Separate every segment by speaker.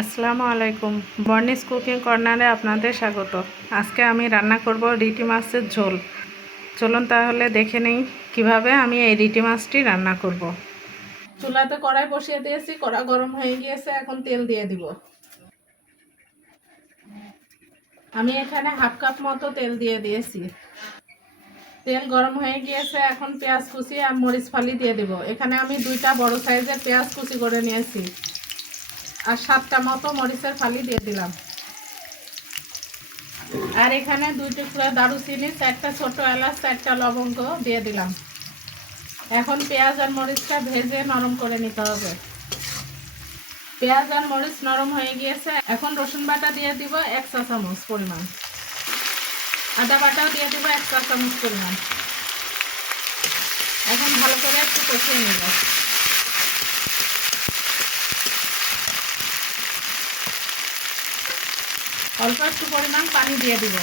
Speaker 1: আসসালামু আলাইকুম। বর্নিস কুকিং কর্নারে আপনাদের স্বাগত। আজকে আমি রান্না করব রিটি মাছের ঝোল। চলুন তাহলে দেখে নেই কীভাবে আমি এই রিটি মাছটি রান্না করব। চুলাতে কড়াই বসিয়ে দিয়েছি, কড়া গরম হয়ে গিয়েছে, এখন তেল দিয়ে দিব। আমি এখানে হাফ কাপ মতো তেল দিয়ে দিয়েছি। তেল গরম হয়ে গিয়েছে, এখন পেঁয়াজ কুচি আর মরিচ ফালি দিয়ে দিব। এখানে আমি দুইটা বড় সাইজের পেঁয়াজ কুচি করে নিয়েছি। আর সাতটা মতো মরিচের ফালি দিয়ে দিলাম। আর এখানে দুই টুকরা দারুচিনি, চারটা ছোট এলাচ, চারটা লবঙ্গ দিয়ে দিলাম। এখন পেঁয়াজ আর মরিচটা ভেজে নরম করে নিতে হবে। পেঁয়াজ আর মরিচ নরম হয়ে গিয়েছে। এখন রসুন বাটা দিয়ে দিব এক চা চামচ পরিমাণ। আদা বাটাও দিয়ে দিব এক চা চামচ পরিমাণ। এখন ভালো করে একটু কষিয়ে নেব। অল্প একটু পরিমাণ পানি দিয়ে দিব।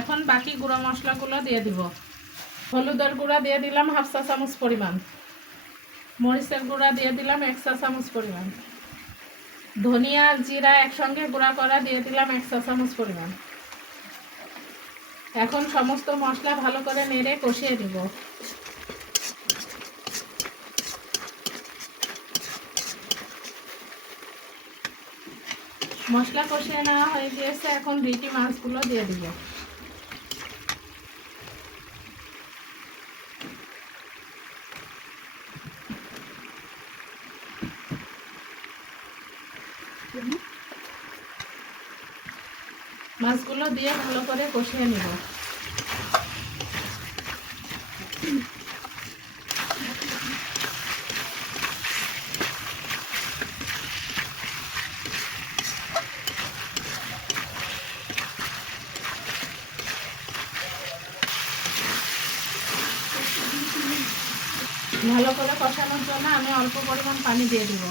Speaker 1: এখন বাকি গুঁড়ো মশলাগুলো দিয়ে দিব। হলুদের গুঁড়া দিয়ে দিলাম হাফ চা চামচ পরিমাণ। মরিচের গুঁড়া দিয়ে দিলাম এক চা চামচ পরিমাণ। ধনিয়া জিরা একসঙ্গে গুঁড়া করা দিয়ে দিলাম এক চা চামচ পরিমাণ। এখন সমস্ত মশলা ভালো করে নেড়ে কষিয়ে দিব মশলা কষিয়ে নেওয়া হয়ে গিয়েছে, এখন রিটি মাছগুলো দিয়ে দিব। মাছগুলো দিয়ে ভালো করে কষিয়ে নিব। ভালো করে কষানোর জন্য আমি অল্প পরিমাণ পানি দিয়ে দিব।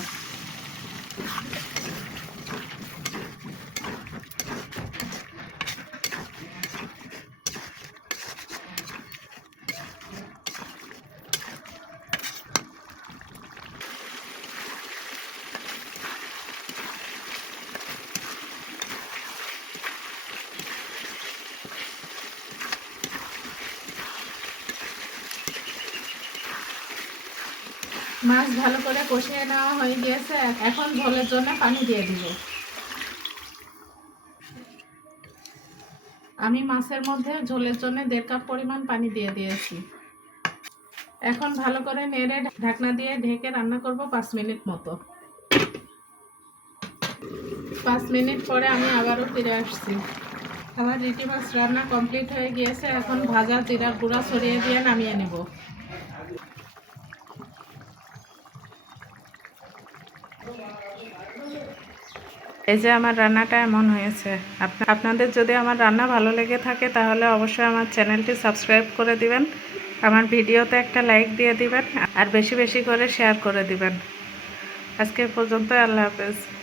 Speaker 1: মাছ ভালো করে কষিয়ে নেওয়া হয়ে গিয়েছে। এখন ঝোলের জন্য পানি দিয়ে দিব। আমি মাছের মধ্যে ঝোলের জন্য দেড় কাপ পরিমাণ পানি দিয়ে দিয়েছি। এখন ভালো করে নেড়ে ঢাকনা দিয়ে ঢেকে রান্না করব পাঁচ মিনিট মতো। পাঁচ মিনিট পরে আমি আবারও ফিরে আসছি। আমার রিটি মাছ রান্না কমপ্লিট হয়ে গিয়েছে। এখন ভাজা জিরা গুঁড়া ছড়িয়ে দিয়ে নামিয়ে নেব। এই যে আমার রান্নাটা এমন হয়েছে। আপনা- আপনাদের যদি আমার রান্না ভালো লেগে থাকে, তাহলে অবশ্যই আমার চ্যানেলটি সাবস্ক্রাইব করে দিবেন, আমার ভিডিওতে একটা লাইক দিয়ে দিবেন, আর বেশি বেশি করে শেয়ার করে দিবেন। আজকে পর্যন্ত আল্লাহ হাফেজ।